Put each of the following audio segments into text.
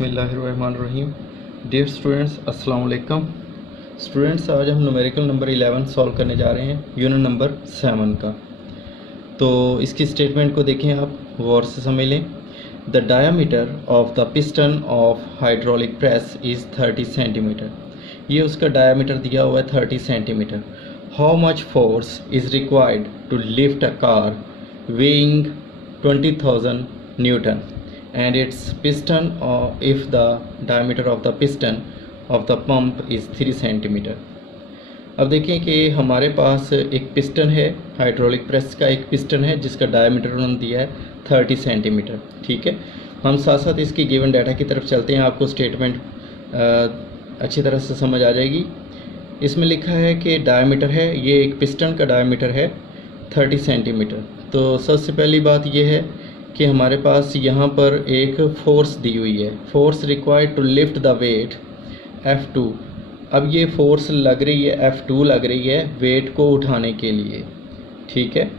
बिस्मिल्लाहिर्रहमानिर्रहीम। Dear students, अस्सलाम वालेकुम। स्टूडेंट्स, आज हम न्यूमेरिकल नंबर 11 सॉल्व करने जा रहे हैं, यूनिट नंबर 7 का। तो इसकी स्टेटमेंट को देखें, आप गौर से समझ लें। The diameter of the piston of hydraulic press is 30 centimetre. ये उसका डायामीटर दिया हुआ है 30 centimetre. How much force is required to lift a car weighing 20,000 newton and its piston, or if the diameter of the piston of the pump is 3 centimetre. अब देखें कि हमारे पास एक पिस्टन है, हाइड्रोलिक प्रेस का एक पिस्टन है जिसका डायमीटर उन्होंने दिया है 30 सेंटीमीटर। ठीक है, हम साथ साथ इसकी गिवन डाटा की तरफ चलते हैं, आपको स्टेटमेंट अच्छी तरह से समझ आ जाएगी। इसमें लिखा है कि डायमीटर है, ये एक पिस्टन का डायमीटर है 30 सेंटीमीटर। तो सबसे पहली बात यह है कि हमारे पास यहाँ पर एक फोर्स दी हुई है, force required to lift the weight F2। अब ये फोर्स लग रही है, F2 लग रही है वेट को उठाने के लिए। ठीक है,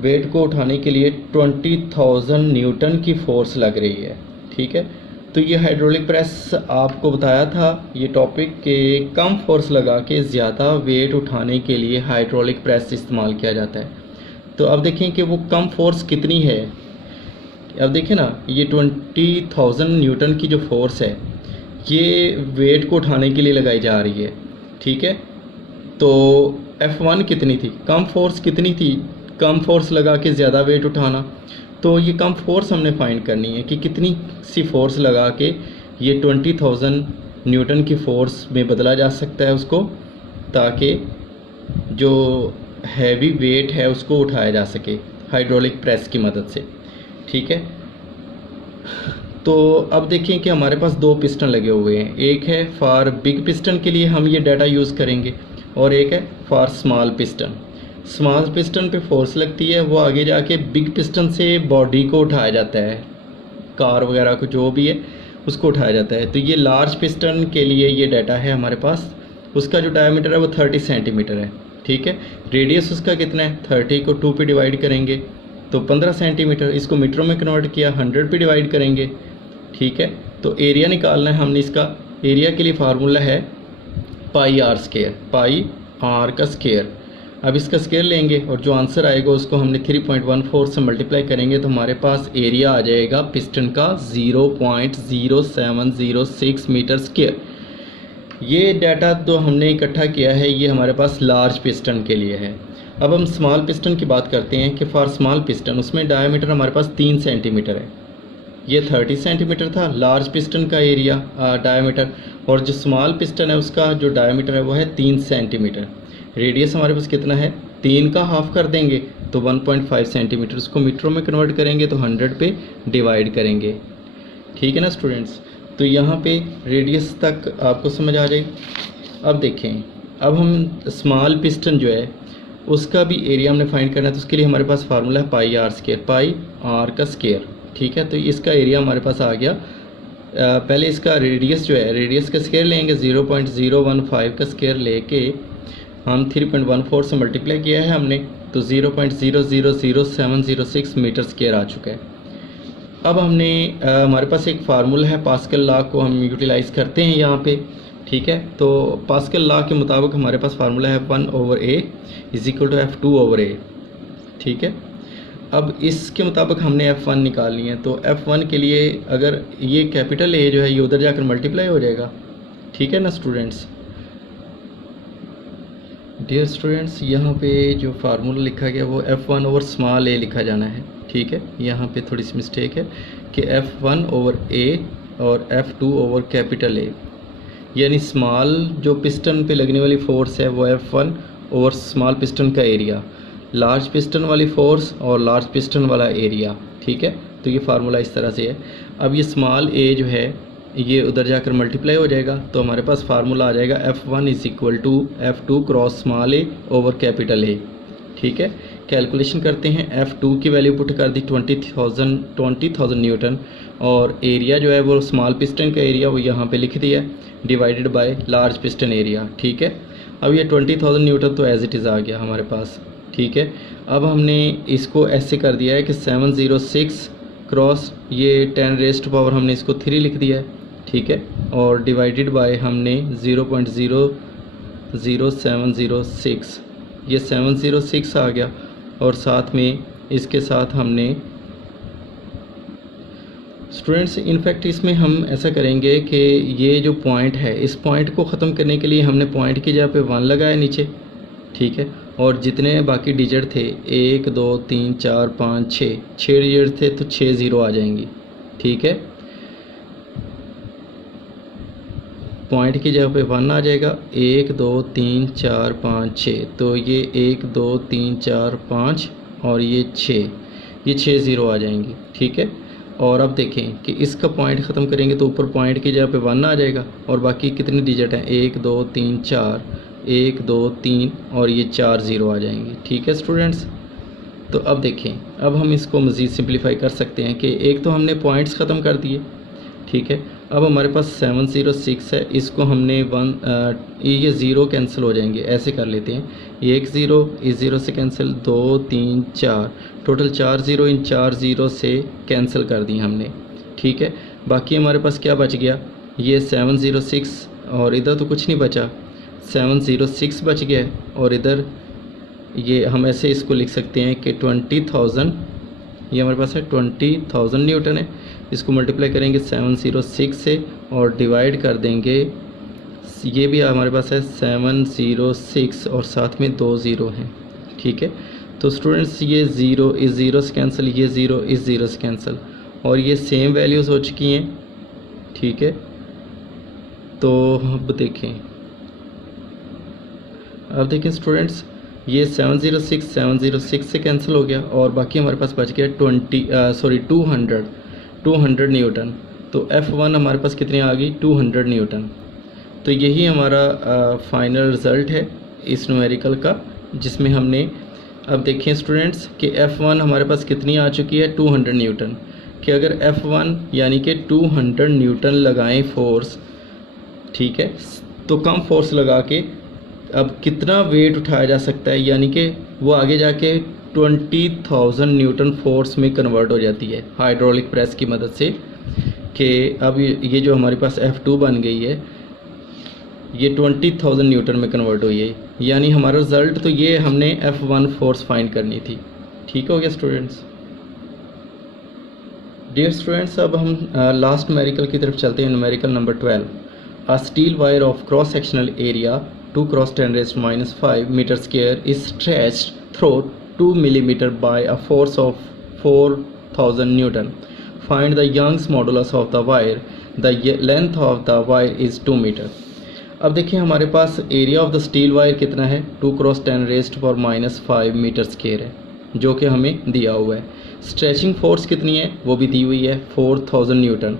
वेट को उठाने के लिए 20,000 न्यूटन की फोर्स लग रही है। ठीक है, तो ये हाइड्रोलिक प्रेस आपको बताया था ये टॉपिक के कम फोर्स लगा के ज़्यादा वेट उठाने के लिए हाइड्रोलिक प्रेस इस्तेमाल किया जाता है। तो अब देखें कि वो कम फोर्स कितनी है। अब देखें ना, ये 20,000 न्यूटन की जो फोर्स है ये वेट को उठाने के लिए लगाई जा रही है। ठीक है, तो F1 कितनी थी, कम फोर्स कितनी थी, कम फोर्स लगा के ज़्यादा वेट उठाना। तो ये कम फोर्स हमने फाइंड करनी है कि कितनी सी फोर्स लगा के ये 20,000 न्यूटन की फोर्स में बदला जा सकता है उसको, ताकि जो हैवी वेट है उसको उठाया जा सके हाइड्रोलिक प्रेस की मदद से। ठीक है, तो अब देखें कि हमारे पास दो पिस्टन लगे हुए हैं, एक है फॉर बिग पिस्टन के लिए हम ये डाटा यूज़ करेंगे और एक है for small piston. Small piston पे फोर्स लगती है, वो आगे जाके बिग पिस्टन से बॉडी को उठाया जाता है, कार वगैरह को जो भी है उसको उठाया जाता है। तो ये लार्ज पिस्टन के लिए ये डाटा है हमारे पास, उसका जो डायमीटर है वो 30 सेंटीमीटर है। ठीक है, रेडियस उसका कितना है, 30 को 2 पे डिवाइड करेंगे तो 15 सेंटीमीटर। इसको मीटरों में कन्वर्ट किया, 100 पे डिवाइड करेंगे। ठीक है, तो एरिया निकालना है हमने। इसका एरिया के लिए फार्मूला है पाई आर स्केयर, पाई आर का स्केयर। अब इसका स्केयर लेंगे और जो आंसर आएगा उसको हमने 3.14 से मल्टीप्लाई करेंगे तो हमारे पास एरिया आ जाएगा पिस्टन का 0.0706 मीटर स्क्वायर। ये डाटा तो हमने इकट्ठा किया है, ये हमारे पास लार्ज पिस्टन के लिए है। अब हम स्मॉल पिस्टन की बात करते हैं कि फॉर स्मॉल पिस्टन उसमें डायमीटर हमारे पास 3 सेंटीमीटर है। ये 30 सेंटीमीटर था लार्ज पिस्टन का एरिया डायमीटर, और जो स्मॉल पिस्टन है उसका जो डायमीटर है वो है 3 सेंटीमीटर। रेडियस हमारे पास कितना है, 3 का हाफ कर देंगे तो 1.5 सेंटीमीटर। उसको मीटरों में कन्वर्ट करेंगे तो 100 पे डिवाइड करेंगे। ठीक है ना स्टूडेंट्स, तो यहाँ पे रेडियस तक आपको समझ आ जाए। अब देखें, अब हम स्मॉल पिस्टन जो है उसका भी एरिया हमने फाइंड करना है, तो उसके लिए हमारे पास फार्मूला है पाई आर स्केयर, पाई आर का स्केयर। ठीक है, तो इसका एरिया हमारे पास आ गया। पहले इसका रेडियस जो है, रेडियस का स्केयर लेंगे 0.015 का स्केयर लेके हम 3.14 से मल्टीप्लाई किया है हमने, तो 0.000706 मीटर स्केयर आ चुका है। अब हमने हमारे पास एक फार्मूला है, पास्कल लॉ को हम यूटिलाइज़ करते हैं यहाँ पे। ठीक है, तो पास्कल लॉ के मुताबिक हमारे पास फार्मूला है 1/a is equal to F2/a। ठीक है, अब इसके मुताबिक हमने F1 निकालनी है। तो F1 के लिए अगर ये कैपिटल A जो है ये उधर जाकर मल्टीप्लाई हो जाएगा। ठीक है ना स्टूडेंट्स। डियर स्टूडेंट्स, यहाँ पे जो फार्मूला लिखा गया वो F1 स्मॉल a लिखा जाना है। ठीक है, यहाँ पे थोड़ी सी मिस्टेक है कि F1/a और F2 कैपिटल A, यानी स्मॉल जो पिस्टन पे लगने वाली फोर्स है वो F1 स्मॉल पिस्टन का एरिया, लार्ज पिस्टन वाली फोर्स और लार्ज पिस्टन वाला एरिया। ठीक है, तो ये फार्मूला इस तरह से है। अब ये स्मॉल a जो है ये उधर जाकर मल्टीप्लाई हो जाएगा तो हमारे पास फार्मूला आ जाएगा F1 is equal to F2 cross small a over capital A। ठीक है, कैलकुलेशन करते हैं। F2 की वैल्यू पुट कर दी 20,000 न्यूटन, और एरिया जो है वो स्मॉल पिस्टन का एरिया वो यहाँ पे लिख दिया divided by large piston area. ठीक है, अब ये 20,000 न्यूटन तो एज इट इज़ आ गया हमारे पास। ठीक है, अब हमने इसको ऐसे कर दिया है कि 706 क्रॉस ये 10 रेस्ट पावर हमने इसको 3 लिख दिया है, ठीक है, और डिवाइडेड बाय हमने 0.00706, ये 706 आ गया, और साथ में इसके साथ हमने स्टूडेंट्स इनफैक्ट इसमें हम ऐसा करेंगे कि ये जो पॉइंट है इस पॉइंट को ख़त्म करने के लिए हमने पॉइंट की जगह पे 1 लगाया नीचे, ठीक है, और जितने बाकी डिजिट थे 1 2 3 4 5 6 डिजिट थे तो 6 ज़ीरो आ जाएंगी, ठीक है, पॉइंट की जगह पे 1 आ जाएगा, 1 2 3 4 5 6, तो ये 1 2 3 4 5 और ये 6 ज़ीरो आ जाएंगी, ठीक है। और अब देखें कि इसका पॉइंट ख़त्म करेंगे तो ऊपर पॉइंट की जगह पे 1 आ जाएगा, और बाकी कितने डिजिट हैं 1 2 3 4, 1 2 3 और ये 4 ज़ीरो आ जाएंगे, ठीक है स्टूडेंट्स। तो अब देखें, अब हम इसको मज़ीद सिंप्लीफाई कर सकते हैं कि एक तो हमने पॉइंट्स ख़त्म कर दिए, ठीक है, अब हमारे पास 706 है, इसको हमने ये ज़ीरो कैंसिल हो जाएंगे, ऐसे कर लेते हैं, ये 1 ज़ीरो इस ज़ीरो से कैंसिल, 2 3 4, टोटल 4 ज़ीरो इन 4 ज़ीरो से कैंसिल कर दी हमने, ठीक है। बाकी हमारे पास क्या बच गया, ये 706 और इधर तो कुछ नहीं बचा, 706 बच गया, और इधर ये हम ऐसे इसको लिख सकते हैं कि 20,000, ये हमारे पास है 20,000 न्यूटन है, इसको मल्टीप्लाई करेंगे 706 से और डिवाइड कर देंगे, ये भी हमारे पास है 706 और साथ में 2 ज़ीरो हैं, ठीक है। तो स्टूडेंट्स ये ज़ीरो इस ज़ीरो से कैंसिल, ये ज़ीरो इस ज़ीरो से कैंसिल, और ये सेम वैल्यूज़ हो चुकी हैं, ठीक है। तो अब देखें स्टूडेंट्स, ये 706 से कैंसिल हो गया, और बाकी हमारे पास बच गया 200 न्यूटन। तो F1 हमारे पास कितनी आ गई, 200 न्यूटन। तो यही हमारा फाइनल रिज़ल्ट है इस न्यूमेरिकल का, जिसमें हमने अब देखें स्टूडेंट्स कि F1 हमारे पास कितनी आ चुकी है, 200 न्यूटन, कि अगर F1 यानी कि 200 न्यूटन लगाएं फोर्स, ठीक है, तो कम फोर्स लगा के अब कितना वेट उठाया जा सकता है, यानी कि वो आगे जाके 20,000 न्यूटन फोर्स में कन्वर्ट हो जाती है हाइड्रोलिक प्रेस की मदद से, कि अब ये जो हमारे पास F2 बन गई है ये 20,000 न्यूटन में कन्वर्ट हुई है, यानी हमारा रिज़ल्ट तो ये हमने F1 फोर्स फाइंड करनी थी, ठीक हो गया स्टूडेंट्स। डियर स्टूडेंट्स, अब हम लास्ट न्यूमेरिकल की तरफ चलते हैं, numerical number 12। A steel wire of cross sectional area 2 × 10⁻⁵ metre square is stretched through 2 millimeter by a force of 4,000 Newton. Find the Young's modulus of the wire. The length of the wire is 2 meter. अब देखिए हमारे पास area of the steel wire कितना है, 2 × 10⁻⁵ metre square है, जो कि हमें दिया हुआ है। स्ट्रेचिंग फोर्स कितनी है वो भी दी हुई है 4,000 न्यूटन,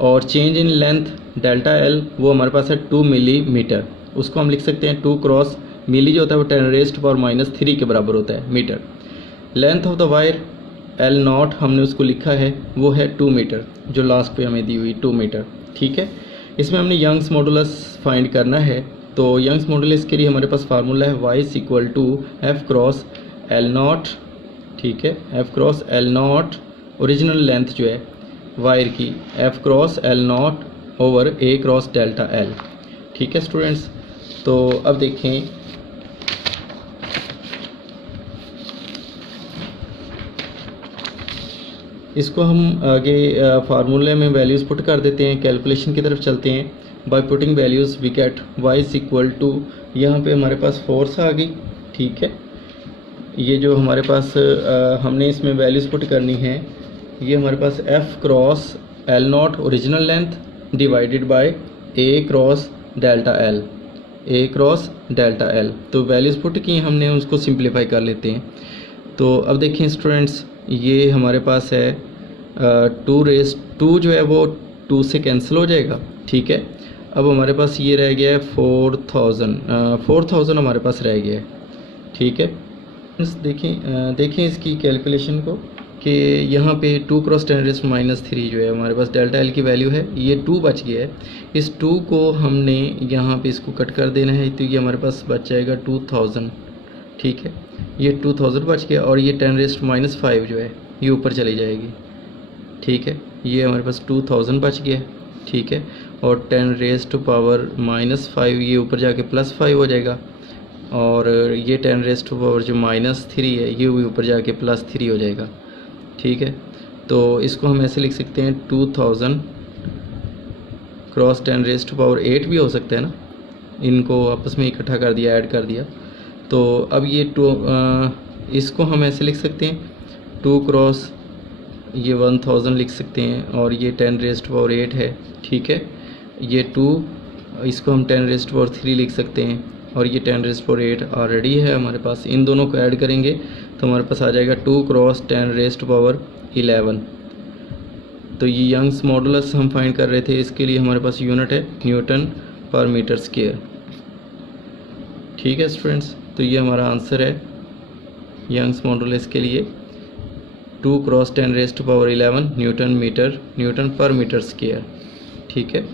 और change in length delta L वो हमारे पास है 2 मिलीमीटर, उसको हम लिख सकते हैं 2 क्रॉस मिली जो होता है वो 10⁻³ के बराबर होता है metre. Length of the wire L nought हमने उसको लिखा है वो है 2 मीटर, जो लास्ट पे हमें दी हुई 2 मीटर, ठीक है। इसमें हमने यंग्स मॉडुलस फाइंड करना है, तो यंग्स मॉडुलस के लिए हमारे पास फार्मूला है y = F cross L not, ठीक है, F cross L not original length जो है वायर की F cross L not over A cross delta L, ठीक है स्टूडेंट्स। तो अब देखें इसको हम आगे फार्मूले में वैल्यूज़ पुट कर देते हैं, कैलकुलेशन की तरफ चलते हैं। By putting values we get y = यहाँ पे हमारे पास फोर्स आ गई, ठीक है। ये जो हमारे पास हमने इसमें वैल्यूज़ पुट करनी है, ये हमारे पास F cross L not original length divided by A cross delta L, A cross delta L. तो वैल्यूज़ पुट की हमने, उसको सिंप्लीफाई कर लेते हैं। तो अब देखें स्टूडेंट्स, ये हमारे पास है 2 जो है वो 2 से कैंसिल हो जाएगा, ठीक है। अब हमारे पास ये रह गया है 4,000 हमारे पास रह गया है, ठीक है। देखें इसकी कैलकुलेशन को कि यहाँ पे 2 × 10⁻³ जो है हमारे पास डेल्टा एल की वैल्यू है, ये 2 बच गया है। इस 2 को हमने यहाँ पे इसको कट कर देना है, तो ये हमारे पास बच जाएगा 2,000, ठीक है। ये 2,000 बच गया, और ये 10⁻⁵ जो है ये ऊपर चली जाएगी, ठीक है, ये हमारे पास 2000 बच गया, ठीक है। और 10⁻⁻5 ये ऊपर जाके +5 हो जाएगा, और ये 10⁻⁻ जो -3 है ये भी ऊपर जाके +3 हो जाएगा, ठीक है। तो इसको हम ऐसे लिख सकते हैं 2000 क्रॉस 10⁻8 भी हो सकता है ना, इनको आपस में इकट्ठा कर दिया, ऐड कर दिया। तो अब ये इसको हम ऐसे लिख सकते हैं 2 क्रॉस ये 1000 लिख सकते हैं, और ये 10⁻8 है, ठीक है। ये 2 इसको हम 10⁻3 लिख सकते हैं, और ये 10⁻8 ऑलरेडी है हमारे पास। इन दोनों को ऐड करेंगे तो हमारे पास आ जाएगा 2 क्रॉस 10⁻11। तो ये यंग्स मॉडुलस हम फाइंड कर रहे थे, इसके लिए हमारे पास यूनिट है न्यूटन पर मीटर स्क्वायर, ठीक है स्टूडेंट्स। तो ये हमारा आंसर है यंग्स मॉडुलस के लिए 2 क्रॉस 10⁻11 न्यूटन पर मीटर स्क्वायर, ठीक है।